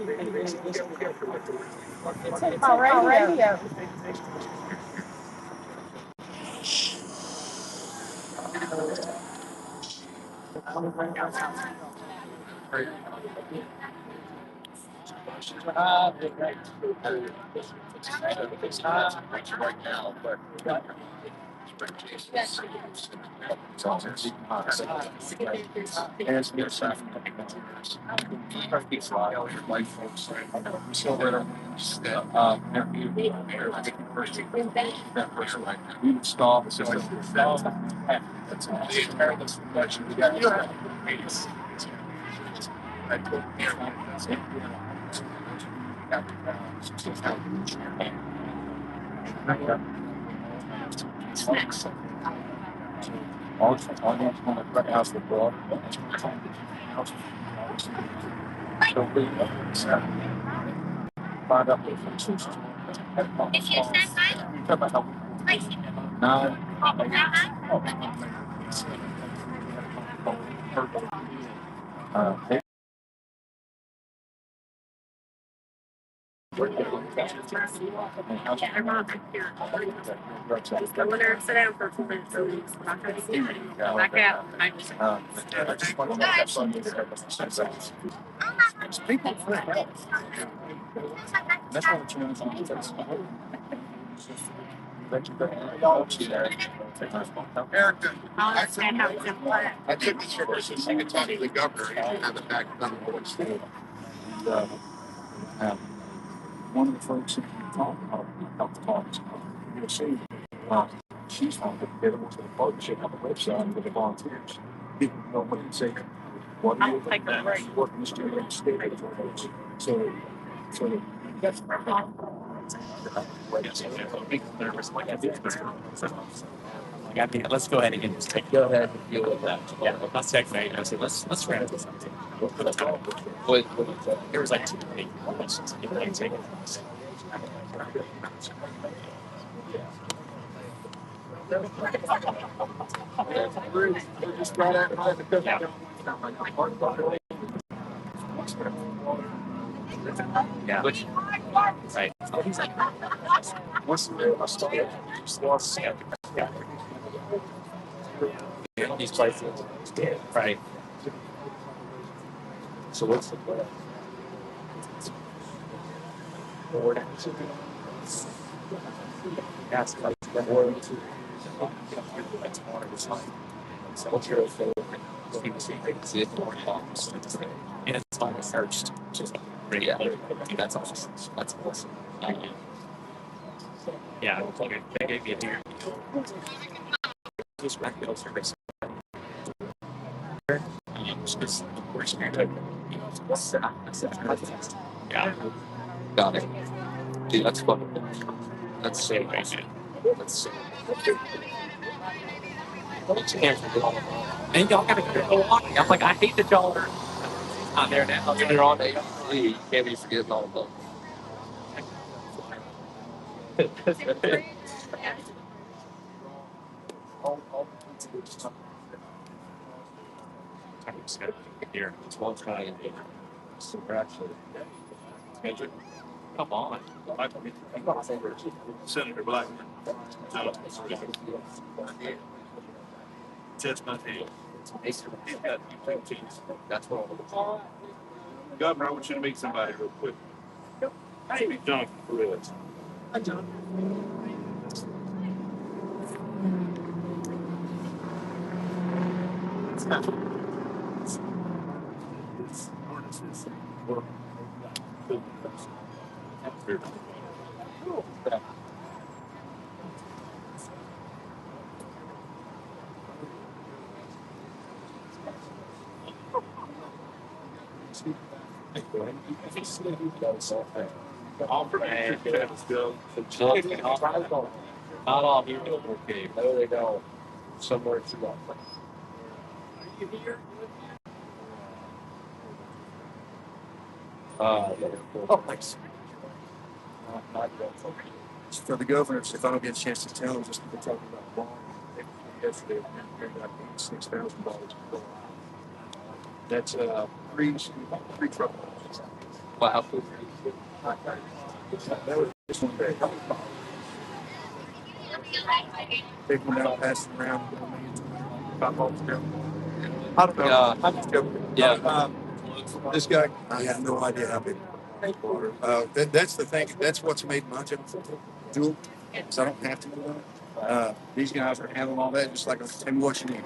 It's in my radio. I took the sheriff to see the governor and have it back done the whole state. One of the folks that you talked about the talks, you'll see, she's trying to get them to the partnership on the website with the volunteers. People know what to say. What do you think that work in the studio and state of folks? So that's Let's go ahead and get this taken. go ahead and deal with that. Yeah, let's check that. I said, let's wrap this up. There was like 2 questions. If I take it. Yeah. Which, right. So he's like, yeah. These places. Right. So what's the plan? Ask like the more so what's your favorite? And it's on the searched. Just that's awesome. That's awesome. Yeah, they gave me a deer. Just back the service. Just of course, yeah. Got it. Dude, that's fun. That's so amazing. That's so and y'all gotta go walking. I'm like, I hate that y'all are not there now. You're on A3. You can't be forgetting all of them. Here, it's one try. So we're actually. Come on. Senator Blackman. Chestnut Hill. That's what Governor, I want you to meet somebody real quick. Hey, John Perez. Hi, John. All for man. Let's go. Not all here. Okay. No, they don't. Somewhere to that. Are you here? Thanks. For the governors, if I don't get a chance to tell them, just to talk about bond. Yesterday, they got $6,000. That's three truck. Wow. That was just one day. Take one out, pass it around, pop off the I don't know. Yeah. I'm just joking. Yeah. This guy, I have no idea how big. That's the thing. That's what's made my job do. So I don't have to do that. These guys are handling all that just like, tell me what you need.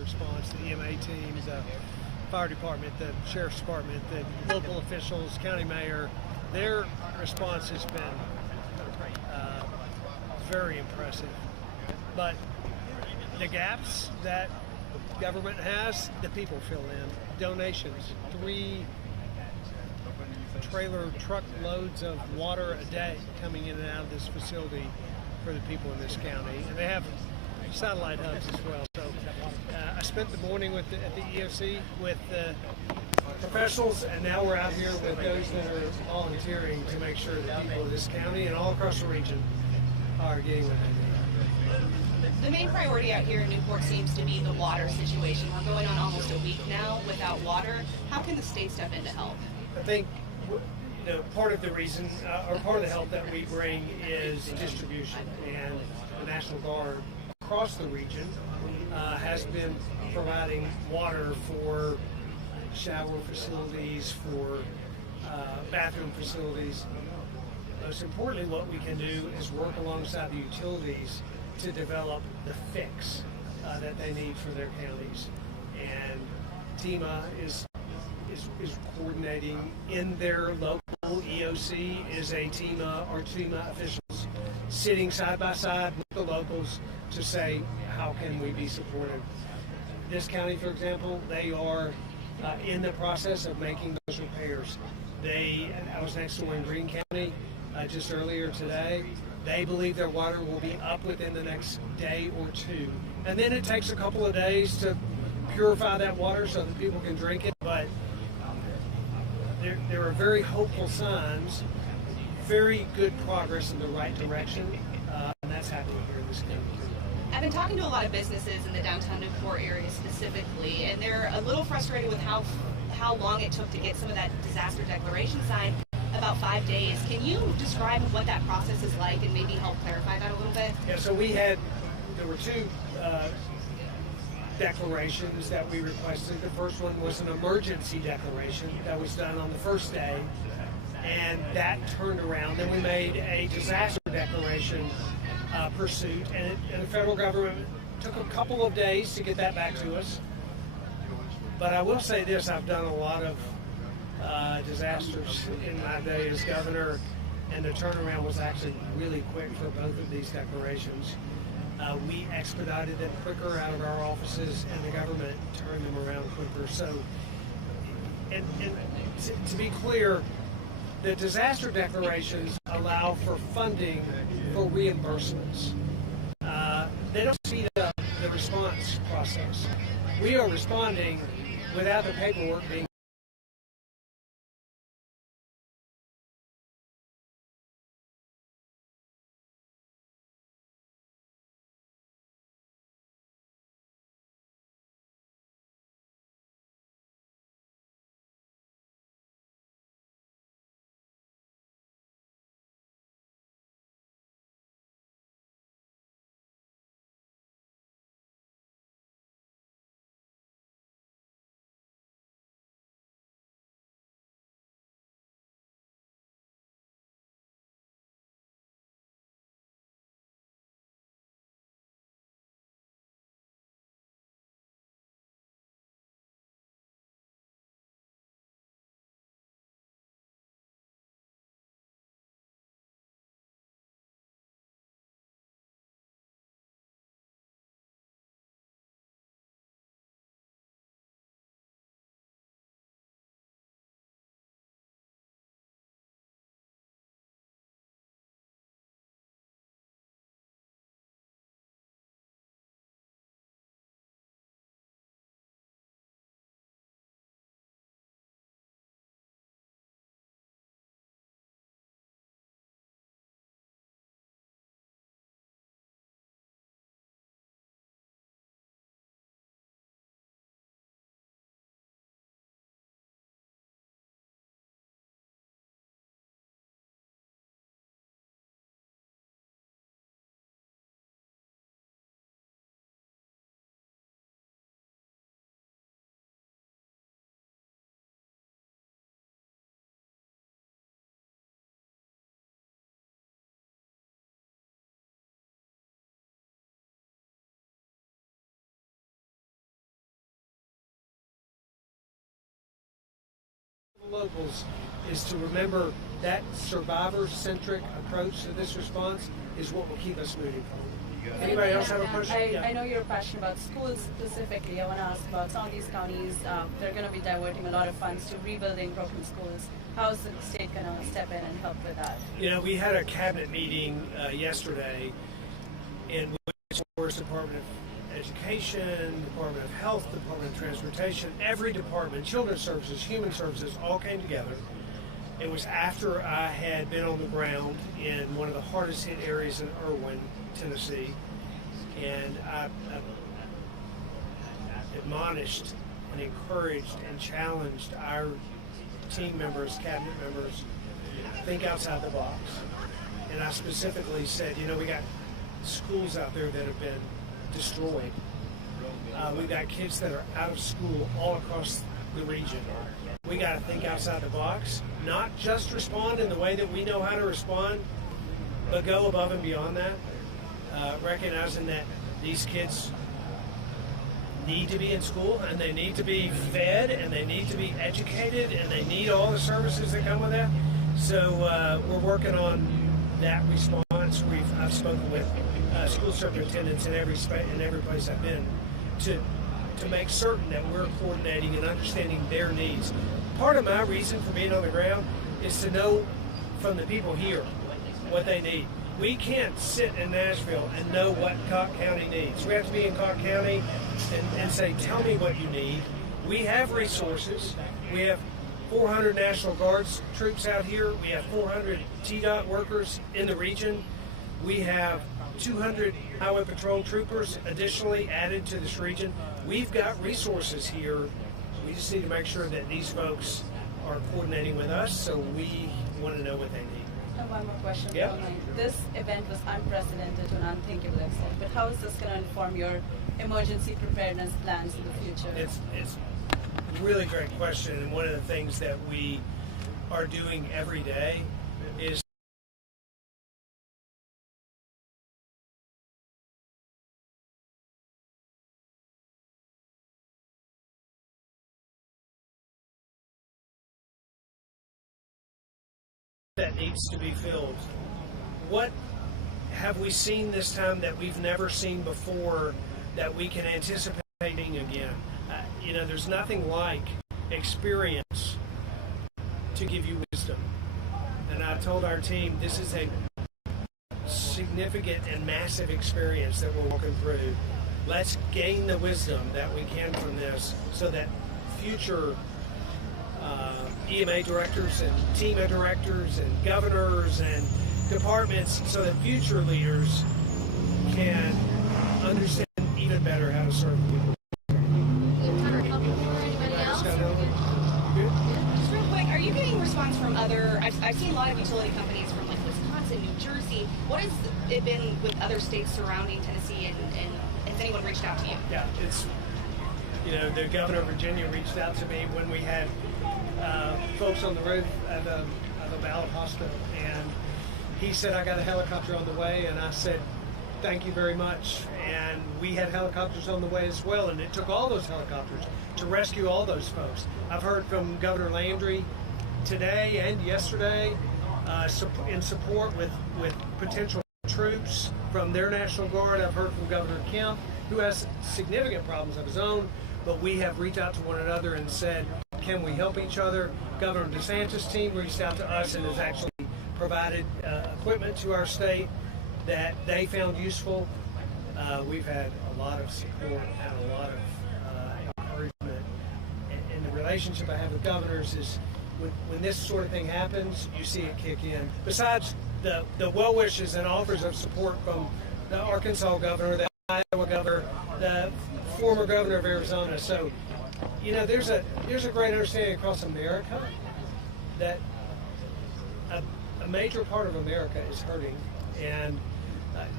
Response, the EMA team, the fire department, the sheriff's department, the local officials, county mayor, their response has been very impressive. But the gaps that government has, the people fill in. Donations, 3 trailer truck loads of water a day coming in and out of this facility for the people in this county, and they have satellite hubs as well. So I spent the morning at the EOC with professionals, and now we're out here with those that are volunteering to make sure that people in this county and all across the region are getting what they need. The main priority out here in Newport seems to be the water situation. We're going on almost a week now without water. How can the state step in to help? I think part of the reason, or part of the help that we bring is distribution, and the National Guard across the region has been providing water for shower facilities, for bathroom facilities. Most importantly, what we can do is work alongside the utilities to develop the fix that they need for their counties. And TEMA is coordinating in their local EOC is a TEMA or TEMA officials sitting side by side with the locals to say, how can we be supportive? This county, for example, they are in the process of making those repairs. I was next door in Greene County just earlier today. They believe their water will be up within the next day or two. And then it takes a couple of days to purify that water so that people can drink it. But there are very hopeful signs, very good progress in the right direction, and that's happening here in this county. I've been talking to a lot of businesses in the downtown Newport area specifically, and they're a little frustrated with how long it took to get some of that disaster declaration signed, about 5 days. Can you describe what that process is like and maybe help clarify that a little bit? Yeah, so there were two declarations that we requested. The first one was an emergency declaration that was done on the first day, and that turned around. Then we made a disaster declaration pursuit, and the federal government took a couple of days to get that back to us. But I will say this, I've done a lot of disasters in my day as governor, and the turnaround was actually really quick for both of these declarations. We expedited them quicker out of our offices, and the government turned them around quicker. So, and to be clear, the disaster declarations allow for funding for reimbursements. They don't speed up the response process. We are responding without the paperwork being locals is to remember that survivor-centric approach to this response is what will keep us moving forward. Anybody else have a question? I know you're passionate about schools specifically. I want to ask about some of these counties. They're going to be diverting a lot of funds to rebuilding broken schools. How is the state going to step in and help with that? You know, we had a cabinet meeting yesterday in which, of course, Department of Education, Department of Health, Department of Transportation, every department, Children's Services, Human Services, all came together. It was after I had been on the ground in one of the hardest hit areas in Irwin, Tennessee, and I admonished and encouraged and challenged our team members, cabinet members, think outside the box. And I specifically said, we got schools out there that have been destroyed. We've got kids that are out of school all across the region. We got to think outside the box, not just respond in the way that we know how to respond, but go above and beyond that, recognizing that these kids need to be in school, and they need to be fed, and they need to be educated, and they need all the services that come with that. So we're working on that response. I've spoken with school superintendents in every place I've been to make certain that we're coordinating and understanding their needs. Part of my reason for being on the ground is to know from the people here what they need. We can't sit in Nashville and know what Cocke County needs. We have to be in Cocke County and say, tell me what you need. We have resources. We have 400 National Guards troops out here. We have 400 TDOT workers in the region. We have 200 Highway Patrol troopers additionally added to this region. We've got resources here. We just need to make sure that these folks are coordinating with us, so we want to know what they need. And one more question. Yeah. This event was unprecedented to an unthinkable extent, but how is this going to inform your emergency preparedness plans in the future? It's a really great question, and one of the things that we are doing every day is that needs to be filled. What have we seen this time that we've never seen before that we can anticipate again? There's nothing like experience to give you wisdom. And I told our team this is a significant and massive experience that we're walking through. Let's gain the wisdom that we can from this so that future EMA directors and TEMA directors and governors and departments, so that future leaders can understand even better how to serve people. Just real quick, are you getting response from other, I've seen a lot of utility companies from like Wisconsin, New Jersey. What has it been with other states surrounding Tennessee, and has anyone reached out to you? Yeah, it's, the governor of Virginia reached out to me when we had folks on the roof of the Ballard Hospital, and he said, I got a helicopter on the way, and I said, thank you very much. And we had helicopters on the way as well, and it took all those helicopters to rescue all those folks. I've heard from Governor Landry today and yesterday in support with potential troops from their National Guard. I've heard from Governor Kemp, who has significant problems of his own, but we have reached out to one another and said, can we help each other? Governor DeSantis' team reached out to us and has actually provided equipment to our state that they found useful. We've had a lot of support and a lot of encouragement. And the relationship I have with governors is when this sort of thing happens, you see it kick in. Besides the well wishes and offers of support from the Arkansas governor, the Iowa governor, the former governor of Arizona. So, there's a great understanding across America that a major part of America is hurting, and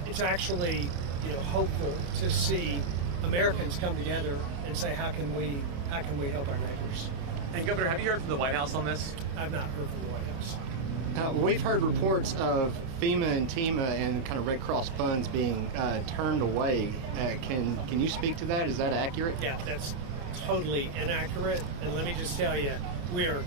it's actually hopeful to see Americans come together and say, how can we help our neighbors? And Governor, have you heard from the White House on this? I've not heard from the White House. We've heard reports of FEMA and TEMA and kind of Red Cross funds being turned away. Can you speak to that? Is that accurate? Yeah, that's totally inaccurate. And let me just tell you, we are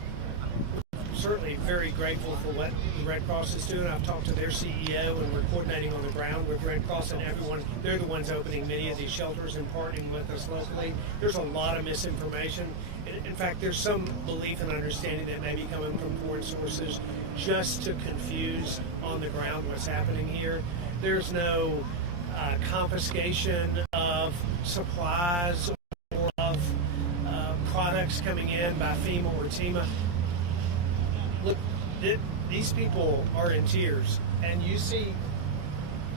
certainly very grateful for what the Red Cross is doing. I've talked to their CEO, and we're coordinating on the ground with Red Cross and everyone. They're the ones opening many of these shelters and partnering with us locally. There's a lot of misinformation. In fact, there's some belief and understanding that may be coming from foreign sources just to confuse on the ground what's happening here. There's no confiscation of supplies or of products coming in by FEMA or TEMA. Look, these people are in tears, and you see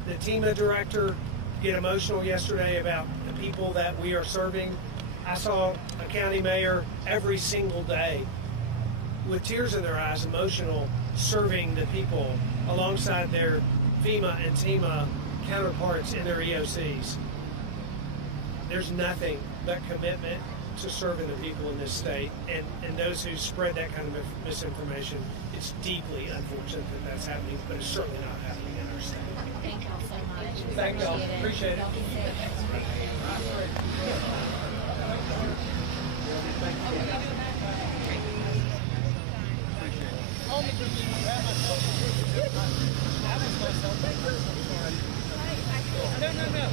the TEMA director get emotional yesterday about the people that we are serving. I saw a county mayor every single day with tears in their eyes, emotional, serving the people alongside their FEMA and TEMA counterparts in their EOCs. There's nothing but commitment to serving the people in this state, and those who spread that kind of misinformation. It's deeply unfortunate that that's happening, but it's certainly not happening in our state. Thank y'all so much. Thank y'all. Appreciate it. Y'all be safe. No.